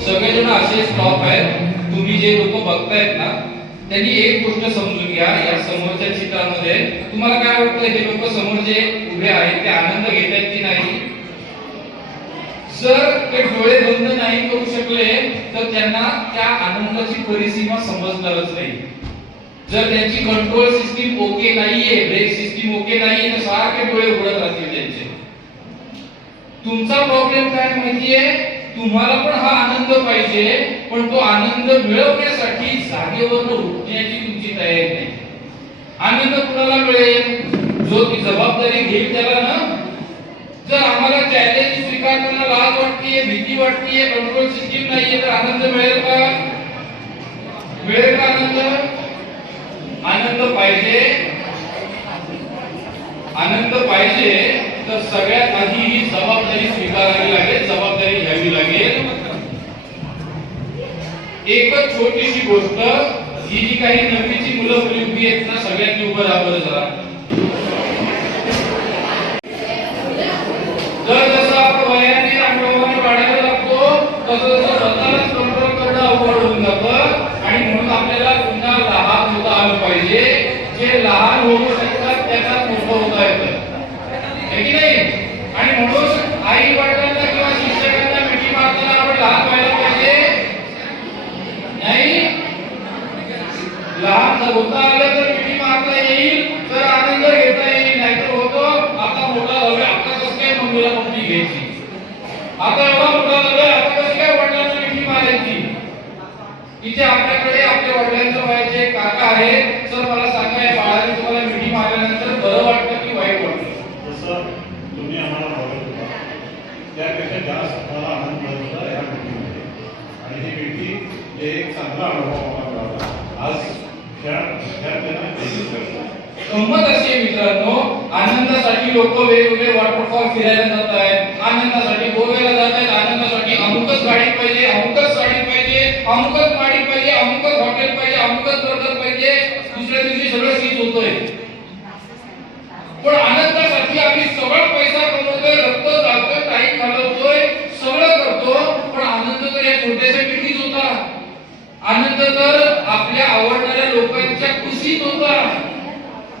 सगळेजण असे स्टॉप आहेत. तुम्ही जे लोक बघतायत ना त्यांनी एक गोष्ट समजून घ्या. या समोरच्या चित्रामध्ये तुम्हाला काय वाटतं, हे लोक समोर जे उभे आहेत ते आनंद घेत आहेत की नाही? जर ते डोळे बंद नाही करू शकले तर त्यांना त्या आनंदाची परिसीमा समजणारच नाही. जर त्यांची कंट्रोल सिस्टीम ओके नाहीये, ब्रेक सिस्टीम ओके नाहीये, तर सारखे डोळे उघडत राहतील त्यांचे. तुमचा प्रॉब्लेम काय माहितीये? तुम्हाला पण हा आनंद पाहिजे, पण तो आनंद मिळवण्यासाठी जागेवरून उठण्याची तुमची तयारी नाही. आनंद कुणाला मिळेल? जो ती जबाबदारी घेईल त्याला ना. जर आम्हाला चॅलेंज स्वीकारताना लाज वाटतेय, भीती वाटतेय, कंट्रोल सिस्टीम नाहीये, तर आनंद मिळेल का? मिळेल का आनंद? आनंद पाहिजे, आनंद पाहिजे तर सगळ्यात आधी ही जबाबदारी स्वीकारावी लागेल, जबाबदारी घ्यावी लागेल. एकच छोटीशी गोष्ट, ही जी काही नववीची मुलं मुली उभी आहेत ना, सगळ्यांनी उभं राहावं जरा. जर जसं आपण वयाने अनुभवाने वाढायला लागतो तसं तसं स्वतःलाच कंट्रोल करणं अवघड होऊन जातं. आणि म्हणून आपल्याला पुन्हा लहान होता आलं पाहिजे. जे लहान होऊ शकतात त्यांना मोठं होता येतं, हे की नाही? आणि म्हणून आई वडिलांना किंवा शिक्षकांना मिठी मारताना आपण लहान व्हायला पाहिजे नाही. लहान जर होता आलं तर मिठी मारता येईल, तर आनंद घेता येईल. नाहीतर होतो आता मोठा झालोय, आता कसं काय मम्मीला मोठी घ्यायची, आता एवढा मोठा झालोय, आता कसं काय वडिलांना मिठी मारायची. तिचे आपल्याकडे आपल्या वडिलांच्या वयाचे काका आहेत. सर मला सांगा, या बाळाने तुम्हाला मिठी मारल्यानंतर बरं वाटतं की वाईट वाटतं? जसं तुम्ही आम्हाला बघत होता त्यापेक्षा जास्त मला आनंद मिळत होता या मिठीमध्ये. आणि ही मिठी हे एक चांगला अनुभव मला मिळाला. आज गंमत अशी आहे मित्रांनो, आनंदासाठी लोक वेगवेगळे वॉटरफॉल फिरायला जात आहेत, आनंदासाठी गोव्याला जात आहेत, आनंदासाठी अमुकच गाडी पाहिजे, अमुकच साडी पाहिजे, अमुकच गाडी पाहिजे, अमुकच हॉटेल पाहिजे, अमुकच बर्गर पाहिजे. दुसऱ्या दिवशी सगळं सीज होतोय. पण आनंदासाठी आम्ही सगळं पैसा कमवतोय, रक्त जाळतोय, टाईम घालवतोय, सगळं करतो, पण आनंद तर या छोट्याशा मिठीत होता. आनंद तर आपल्या आवडणाऱ्या लोकांच्या खुशीत होता.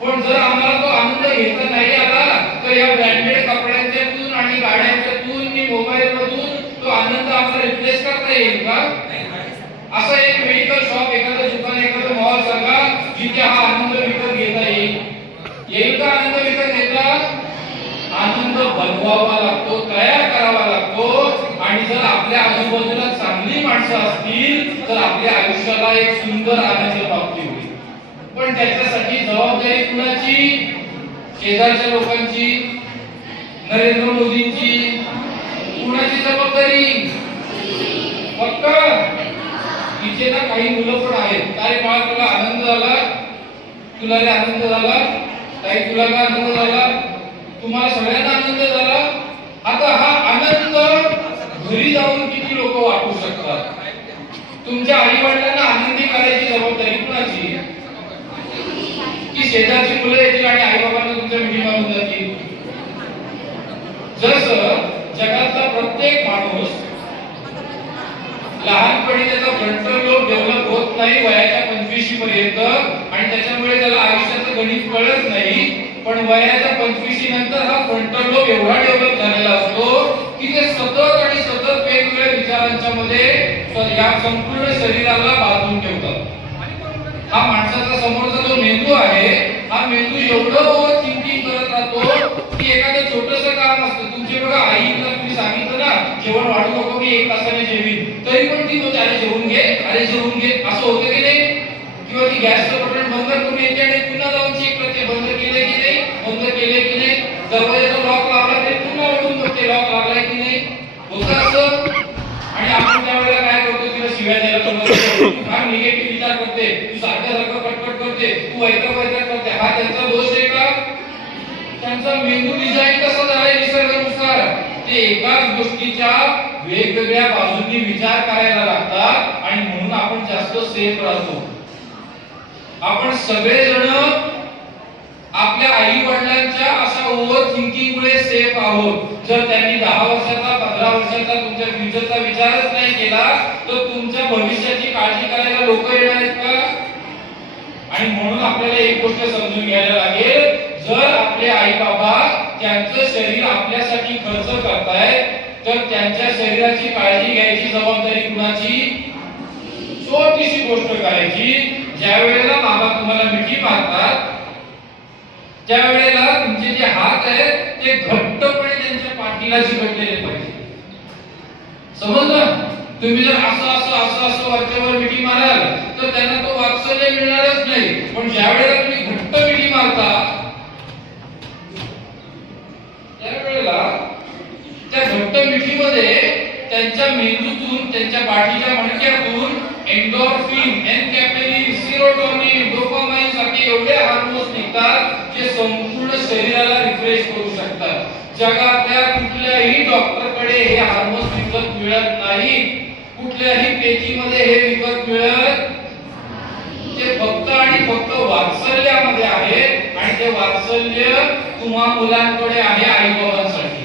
पण जर आम्हाला तो आनंद घेता नाही आला तर या ब्रँडेड कपड्यांच्यातून आणि गाड्यांच्यातून आणि मोबाईल मधून तो आनंद आम्हाला रिप्लेस करता येईल का? असं एक मेडिकल शॉप, एखादं दुकान, एखादं मॉल सांगा जिथे हा आनंद विकत घेता येईल. येईल का आनंद विकत घेता? आनंद बनवावा लागतो, तयार करावा लागतो. आणि जर आपल्या आजूबाजूला चांगली माणसं असतील तर आपल्या आयुष्याला एक सुंदर आनंद प्राप्ती होईल. पण त्याच्यासाठी जबाबदारी कुणाची? शेजारच्या लोकांची, नरेंद्र मोदींची? कुणाची जबाबदारी? फक्त तिचे ना काही मुलं पण आहेत. काय बाळ, तुला आनंद झाला? तुला रे आनंद झाला? ताई तुला काय आनंद झाला? तुम्हाला सगळ्यांना आनंद झाला? आता हा आनंद घरी जाऊन किती लोक वाटू शकतात? तुमच्या आई वडिलांना आनंदी करायची जबाबदारी कुणाची? की शेजारची मुलं येतील आणि आई बाबांना तुमच्या मिठी मारून जातील? जसं जगातला प्रत्येक माणूस लहानपणी त्याचा फ्रंटल लोब डेव्हलप होत नाही वयाच्या 25 पर्यंत, आणि त्याच्यामुळे त्याला आयुष्याचं गणित कळत नाही. पण वयाच्या 25 नंतर हा फ्रंटल लोब एवढा डेव्हलप झालेला असतो की ते सतत आणि सतत वेगवेगळ्या विचारांच्या मध्ये या संपूर्ण शरीराला बांधून ठेवतात. हा माणसाचा समोरचा जो मेंदू आहे, हा मेंदू एवढं ओव्हर थिंकिंग करत राहतो की एखादं छोटंसं काम असतं. तुमचे बघा, आईला तुम्ही सांगितलं ना जेवण वाढू नको, मी 1 तासाने जेवीन, तरी पण ती बोलते अरे जेवून घे, अरे जेवून घे. असं होतं की नाही? किंवा ती गॅसचं बटन बंद करून येते आणि पुन्हा जाऊन चेक करते, बंद केले की नाही, बंद केले की नाही. दरवाजाचा लॉक लावला ते पुन्हा उघडून बघते, लॉक लागलाय की नाही. होतं असं. आणि आपण त्यावेळेला काय करतो? तिला शिव्या द्यायला सुरुवात करतो, हा निगेटिव्ह विचार करते, तू सारखं कटकट करते, तू वैताग करते. हा त्यांचा दोष आहे का? त्यांचा मेंदू डिझाईन कसा झालाय निसर्गानुसार, ते एकाच गोष्टीच्या वेगवेगळ्या बाजूंनी विचार करायला लागतात आणि म्हणून आपण जास्त सेफ राहतो. आपण सगळेजण आपल्या आई वडिलांच्या अशा ओव्हर थिंकिंग मुळे सेफ आहोत. जर त्यांनी 10 वर्षाचा 15 वर्षाचा तुमच्या फ्युचरचा विचारच नाही केला तर तुमच्या भविष्याची काळजी करायला लोक येणार आहेत का? आणि म्हणून आपल्याला एक गोष्ट समजून घ्यायला लागेल, जर आपले आई बाबा त्यांचं शरीर आपल्यासाठी खर्च करतायत तर त्यांच्या शरीराची काळजी घ्यायची जबाबदारी कुणाची? छोटीशी गोष्ट करायची, ज्या वेळेला बाबा तुम्हाला मिठी मारतात त्यावेळेला तुमचे जे हात आहेत ते घट्टपणे त्यांच्या पाठीला चिकटलेले पाहिजे. समजलं? तुम्ही जर असं वरच्यावर मिठी माराल तर त्यांना तो वात्सल्य मिळणारच नाही. पण ज्या वेळेला तुम्ही घट्ट मिठी मारता त्यावेळेला त्या घट्ट मिठीमध्ये त्यांच्या मेंदूतून, त्यांच्या पाठीच्या मणक्यातून एंडोर्फिन, एनकॅपेलिन, सेरोटोनिन, डोपामाइन सारखे एवढे हार्मोन्स निघतात जे संपूर्ण शरीराला रिफ्रेश करू शकतात. जगातल्या कुठल्याही डॉक्टरकडे हे हार्मोन्स विकत मिळत नाही, कुठल्याही पेटीमध्ये हे विकत मिळत, ते फक्त आणि फक्त वात्सल्यामध्ये आहे. आणि ते वात्सल्य तुम्हा मुलांकडे आहे आई बाबांसाठी.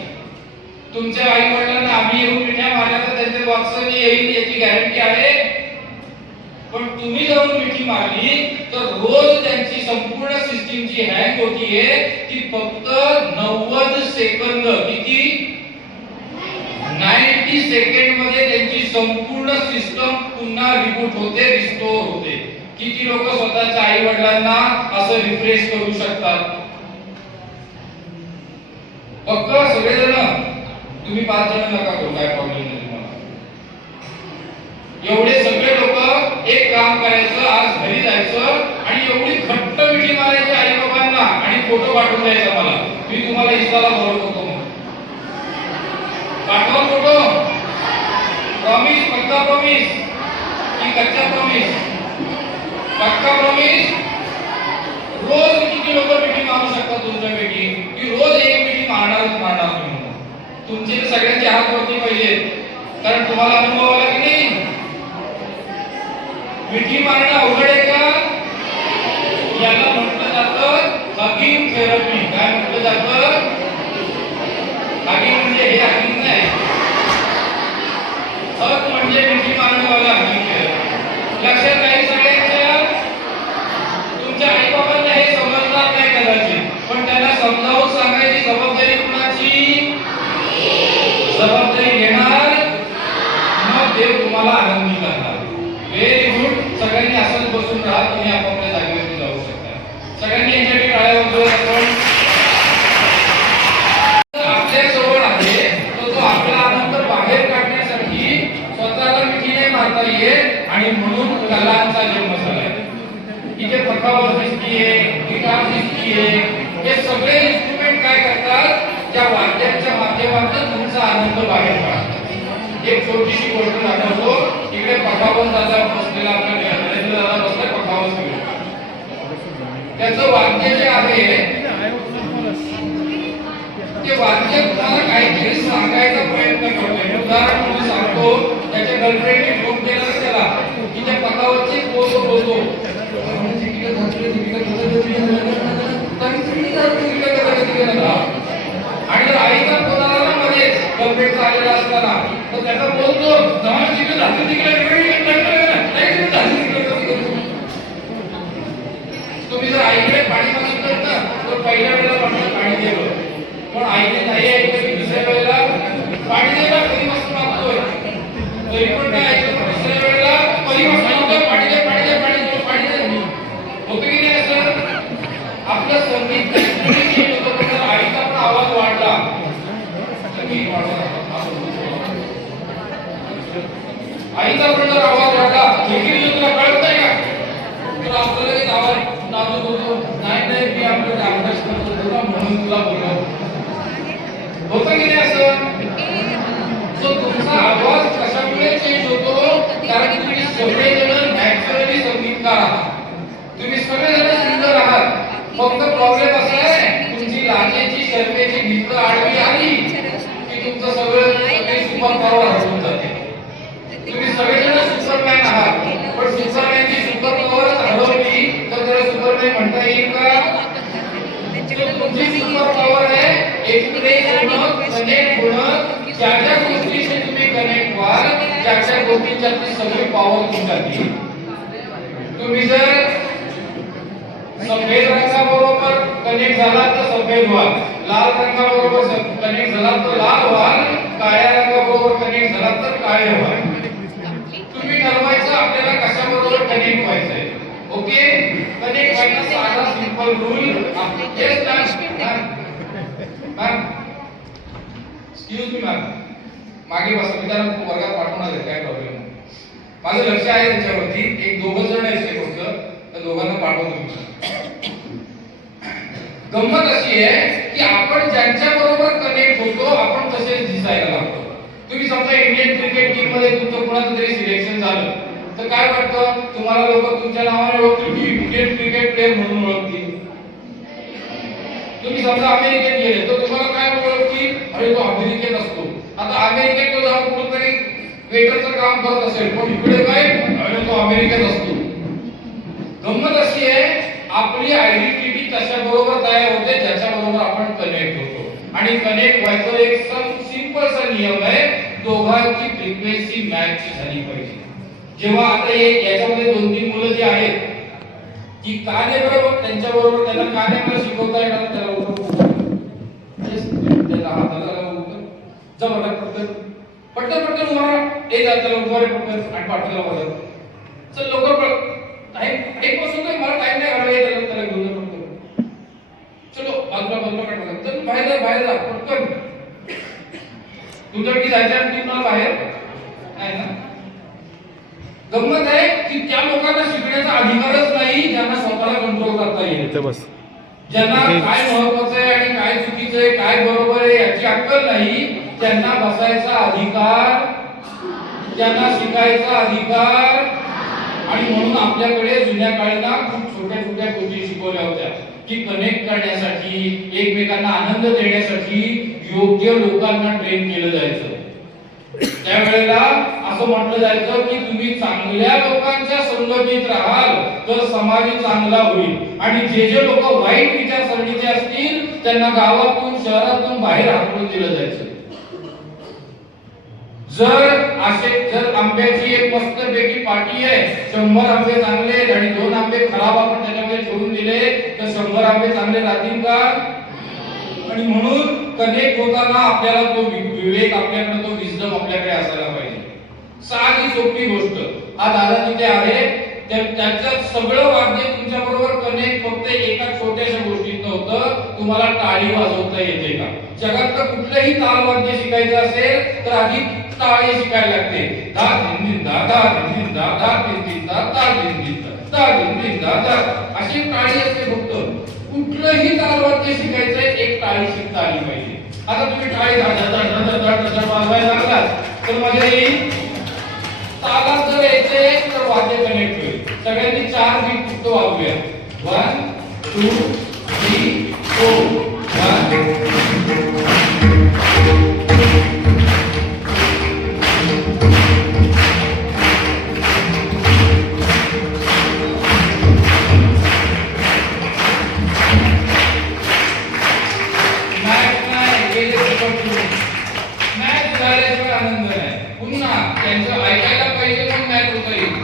तुमच्या आई वडिलांना आम्ही येऊन मिठ्या मारल्या तर त्यांचे वात्सल्य येईल याची गॅरंटी आहे. पण तुम्ही जाऊन मिठी मारली तर रोज त्यांची संपूर्ण सिस्टीम जी हँग होतीये ती फक्त 90 सेकंद, किती? 90 सेकंड मध्ये त्यांची संपूर्ण सिस्टम पुन्हा रिबूट होते, रिस्टोर होते. किती लोक स्वतःच्या आई वडिलांना असं रिफ्रेश करू शकतात? फक्त सगळेजण. तुम्ही 5 जण नका करू, काय प्रॉब्लेम नाही तुम्हाला. एवढे सगळे लोक एक काम करायचं, आज घरी जायचं आणि एवढी घट्ट मिठी मारायची आई बाबांना आणि फोटो पाठवून द्यायचा मला. मी तुम्हाला इंस्टाला फॉलो करतो. पाठवा फोटो. प्रॉमिस? पक्का प्रॉमिस की कच्चा प्रॉमिस? पक्का प्रॉमिस. रोज किती लोक मिठी मारू शकतात तुमच्यापैकी की रोज एक मिठी मारणारच मारणार तुम्ही? तुमचे सगळ्यांचे हात वरती पाहिजे, कारण तुम्हाला अनुभव आला की नाही. मिठी मारणं अवघड आहे का? याला म्हटलं जातं हगिंग थेरपी. काय म्हटलं जातं? हगिंग म्हणजे हे हगिंग नाही, हग म्हणजे मिठी मारणं वाला हगिंग थेरपी. लक्षात काही सगळ्यांच्या. तुमच्या आई बाबांना हे समजणार नाही कदाचित, पण त्यांना समजावून सांगायची जबाबदारी कुणाची? जबाबदारी घेणार मग देव तुम्हाला आनंदी करणार. Very good. सगळ्यांनी असंच बसून राहा. तुम्ही आपापल्या जागेवरती जाऊ शकता. सगळ्यांनी यांच्याकडे टाळ्या वाजवूया आपण. आपल्या जवळ आहे तो आपला आनंद बाहेर काढण्यासाठी स्वतःला मिठी नाही मारता येत आणि म्हणून कलांचा जन्म झालाय. इथे पखावर दिसतीये, गिटार दिसतीये, हे सगळे इन्स्ट्रुमेंट काय करतात? त्या वाद्यांच्या माध्यमातून तुमचा आनंद बाहेर काढतात. एक छोटीशी गोष्ट दाखवतो. इकडे पखावन दादा बसलेला, आपल्या नरेंद्र दादा बसलाय पखावन घेऊन. त्याचं वाद्य जे आहे ते वाद्य तुम्हाला काहीतरी सांगायचा प्रयत्न करतोय. उदाहरण म्हणून सांगतो, त्याच्या गर्लफ्रेंडने फोन केला त्याला की त्या पखावरची बोलतो बोलतो आणि जर आईचा फोन आला ना मध्ये गर्लफ्रेंडचा आलेला असताना तर त्याचा बोलतो तुम्ही जर आईकडे पाणी मागितलं ना तर पहिल्या वेळेला पाणी दिलं, पण आईने नाही ऐकलं की दुसऱ्या वेळेला पाणी द्यायला कधी मस्त मागतोय तरी पण काय ऐकलं. दुसऱ्या वेळेला कधी मस्त मागतोय पाणी दे पाणी दे पाणी दे पाणी दे. होतं की नाही असं? आपलं संगीत आईचा पण आवाज वाढला. आईचा पण जर आवाज वाढला तुला कळत नाही का? तर आपल्याला आवाज नाजूक होतो. नाही मी आपल्याला अभ्यास करतो तुला म्हणून तुला बोललो. होतं की नाही असं? सो तुमचा आवाज कशामुळे चेंज होतो? कारण तुम्ही सगळेजण नॅचरली संगीतकार आहात. तुम्ही सगळेजण सुंदर आहात. फक्त प्रॉब्लेम असा आहे तुमची लाजेची त्यांच्याकडे लोक तुमची नाही सुपर पॉवर आहे एक्सप्रेस होणं, कनेक्ट होणं. ज्या ज्या गोष्टीशी तुम्ही कनेक्ट व्हाल, ज्या ज्या गोष्टींच्या ती सगळी पॉवर तुमच्यात येईल. तुम्ही जर सफेद रंगाबरोबर कनेक्ट झाला तर सफेद व्हाल, लाल रंगाबरोबर कनेक्ट झाला तर लाल व्हाल, काळ्या रंगाबरोबर कनेक्ट झाला तर काळे व्हाल. तुम्ही ठरवायचं आपल्याला कशाबरोबर कनेक्ट व्हायचंय. ओके, कनेक्ट व्हायचा साधा simple rule. Yes ma'am, excuse me ma'am, मागे बसा, मी त्याला वर्गात पाठवणार आहे, काय प्रॉब्लेम नाही. माझं लक्ष आहे त्याच्यावरती. एक दोघं जण आहेत ते फक्त, त्या दोघांना पाठवतो. गंमत अशी आहे की आपण ज्यांच्या बरोबर कनेक्ट होतो आपण तसेच दिसायला लागतो. तुम्ही समजा इंडियन क्रिकेट टीम मध्ये तुमचं कोणाचं तरी सिलेक्शन झालं तर काय वाटतं, तुम्हाला लोक तुमच्या नावाने ओळखतील की इंडियन क्रिकेट प्लेअर म्हणून ओळखतील. तुम्ही समजा अमेरिकेत गेले तर तुम्हाला काय ओळखतील, अरे तो अमेरिकेत असतो. आता अमेरिकेत तो जाऊन कुठेतरी वेटरचं काम करत असेल, पण इकडे काय, अरे तो अमेरिकेत असतो. गंमत अशी आहे आपली आयडेंटिटी तशा बरोबर तयार होते ज्याच्या बरोबर आपण कनेक्ट होतो. आणि कनेक्ट व्हायचं एक सिंपल सा नियम आहे, दोघांची फ्रिक्वेन्सी मॅच झाली पाहिजे. जेव्हा आता याच्यामध्ये 2-3 मुलं जी आहेत की का नाही बरोबर, त्यांच्या बरोबर त्यांना का नाही मला शिकवता येणार, त्याला त्याला हाताला जबरदस्त पटकन पटकन उभारा, ते त्याला उभारे पटकन आणि पाठीला बघा, चल लवकर टाइम एक पासून तर मला टाइम नाही घालवायचा, त्याला घेऊन जा पटकन, चलो बाजूला काढा, चल बाहेर जा पटकन. तुझं की जायचं आणि तुम्हाला बाहेर नाही ना. गंमत आहे की त्या लोकांना शिकण्याचा अधिकारच नाही ज्यांना स्वतःला कंट्रोल करता येईल. ज्यांना काय महत्वाचं आहे आणि काय चुकीचं आहे, काय बरोबर आहे याची अक्कल नाही, त्यांना बसायचा अधिकार, त्यांना शिकायचा अधिकार. आणि म्हणून आपल्याकडे जुन्या काळीना खूप छोट्या छोट्या गोष्टी शिकवल्या होत्या की कनेक्ट करण्यासाठी, एकमेकांना आनंद देण्यासाठी योग्य लोकांना ट्रेन केलं जायचं. त्यावेळेला असं म्हटलं जायचं की तुम्ही चांगल्या लोकांच्या संगतीत राहाल तर समाज चांगला होईल, आणि जे जे लोक वाईट विचारसरणीचे असतील त्यांना गावातून शहरातून बाहेर हाकलून दिलं जायचं. जर आंब्याची एक मस्तपैकी पाटी आहे, 100 आंबे चांगले आहेत आणि 2 आंबे खराब आपण त्याच्यामध्ये ठेवून दिले तर 100 आंबे चांगले राहतील का? आणि म्हणून कनेक्ट होताना आपल्याला तो विवेक, आपल्याकडे तो विजडम आपल्याकडे असायला पाहिजे. साधी सोपी गोष्ट. हा दादा तिथे आहे, त्याच्यात सगळं वाद्य तुमच्या बरोबर कनेक्ट फक्त एका छोट्याशा गोष्टीत नव्हतं, तुम्हाला टाळी वाजवता येते का? जगातलं कुठलंही तालवाद्य शिकायचं असेल तर आधी टाळी शिकायला लागते. धा दिन दिन धा, धा दिन दिन धा, धा दिन दिन धा, धा दिन दिन धा, धा दिन दिन धा, धा, अशी टाळी असते फक्त. कुठलंही तालवाद्य शिकायचंय एक टाळी शिकता आली पाहिजे. आता तुम्ही टाळी वाजवायला लागलात तर मजा येईल. तालात जर यायचे तर वाद्य कनेक्ट होईल. सगळ्यांनी 4 बीट फक्त वाजवूया. 1 2 3 4 आनंद आहे. पुन्हा त्यांचं ऐकायला पाहिजे पण मॅच होता येईल.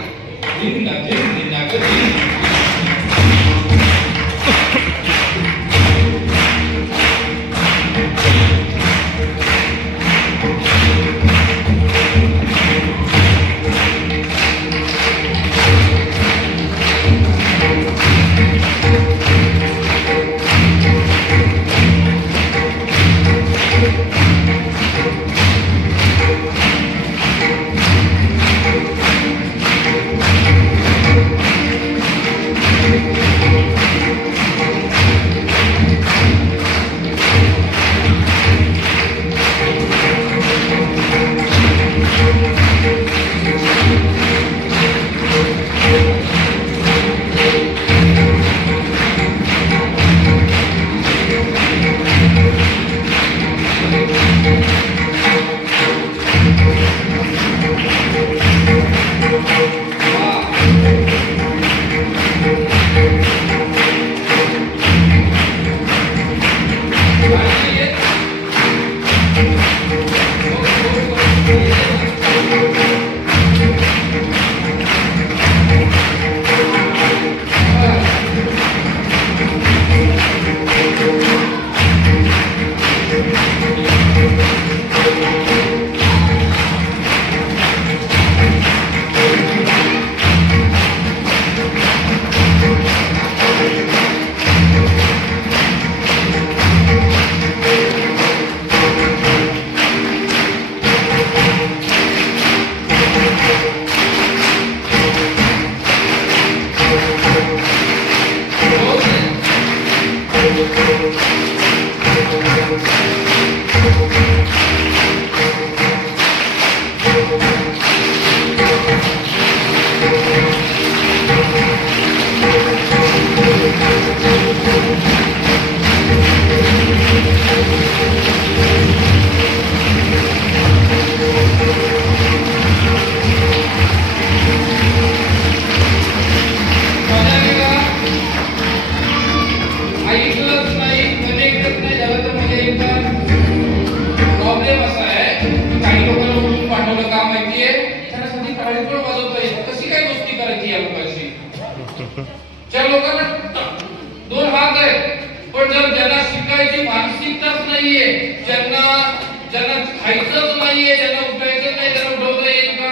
नाहीये ज्यांना उठवायचं नाही त्यांना उठवता येईल का?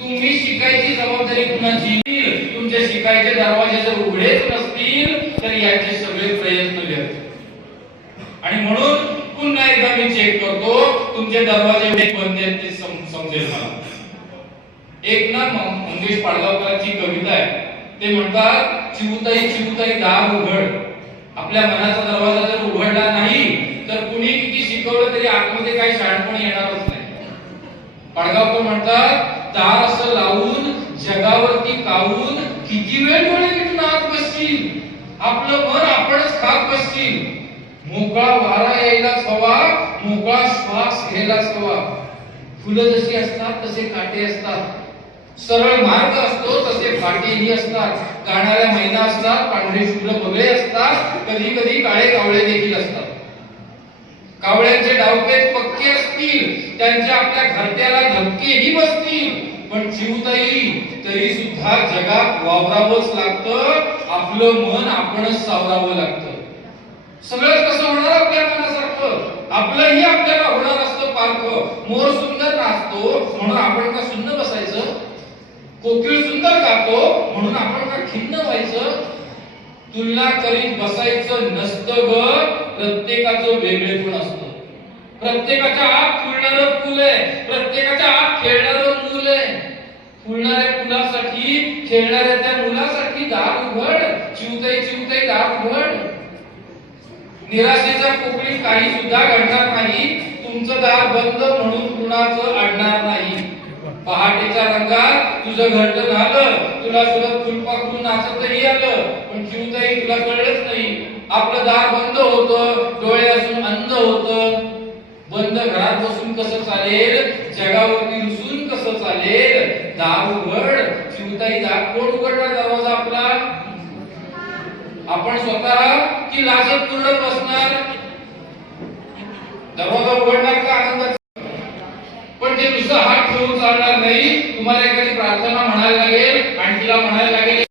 तुम्ही शिकायची जबाबदारी कुणाची? तुमचे शिकायचे दरवाजे जर उघडेच नसतील तर याचे सगळे प्रयत्न व्यर्थ. आणि म्हणून पुन्हा एकदा मी चेक करतो तुमचे दरवाजे बंद आहेत ते समजेल मला. एक ना मंगेश पाडगावकरांची कविता आहे. ते म्हणतात चिवताई चिवताई दार उघड. आपल्या मनाचा दरवाजा जर उघडला नाही तर कुणी किती शिकवलं तरी आतमध्ये काही शहाणपण येणारच नाही. पाडगावकर म्हणतात दार असं लावून जगावरती कावून किती वेळ डोळे मिटून आत बसशील. आपलं मन आपणच खात बसशील. मोकळा वारा यायलाच हवा, मोकळा श्वास घ्यायलाच हवा. फुलं जशी असतात तसे काटे असतात. सरळ मार्ग असतो तसे फाटेही असतात. गाणाऱ्या मैना असतात, पांढरे शुभ्र बगळे असतात, कधी कधी काळे कावळे देखील असतात. कावळ्यांचे डावपेच पक्के असतील, त्यांच्या आपल्या घरट्याला धक्केही बसतील, पण चिवताई तरी सुद्धा जगात वावरावंच लागतं. आपलं मन आपणच सावरावं लागतं. सगळंच कसं होणार आपल्या मनासारखं? आपलंही आपल्याला होणार असतं पारखं. मोर सुंदर नाचतो म्हणून आपण का सुन्न बसायचं? कोकिळ सुंदर गातो म्हणून आपण का खिन्न व्हायचं? तुलना करीत बसायचं नसतं ग. प्रत्येकाचं वेगळेपण असतं. प्रत्येकाच्या आत फुलणारं फुल आहे, प्रत्येकाच्या आत खेळणारं मूल आहे. फुलणाऱ्या फुलासाठी, खेळणाऱ्या त्या मुलासाठी दार उघड. चिवताई चिवताई दार उघड. निराशेच्या पोकळीत काही सुद्धा घडणार नाही. तुमचं दार बंद म्हणून कुणाचं अडणार नाही. पहाटेच्या रंगात तुझं घरटं झालं, तुला सुरत फुलपाखरू नाचतही आलं, पण चिवताई तुला कळलंच नाही. आपलं दार बंद होतं, डोळे असून अंध होतं. बंद घरात बसून कसं चालेल? जगावरती रुसून कसं चालेल? दार उघड. चिवताई दार कोण उघडणार दरवाजा आपला? आपण स्वतः की लाजत पूर्ण बसणार? दरवाजा उघडणार का आनंदाचा? पण ते नुसतं हात ठेवून चालणार नाही. तुम्हाला एखादी प्रार्थना म्हणायला लागेल आणि तिला म्हणायला लागेल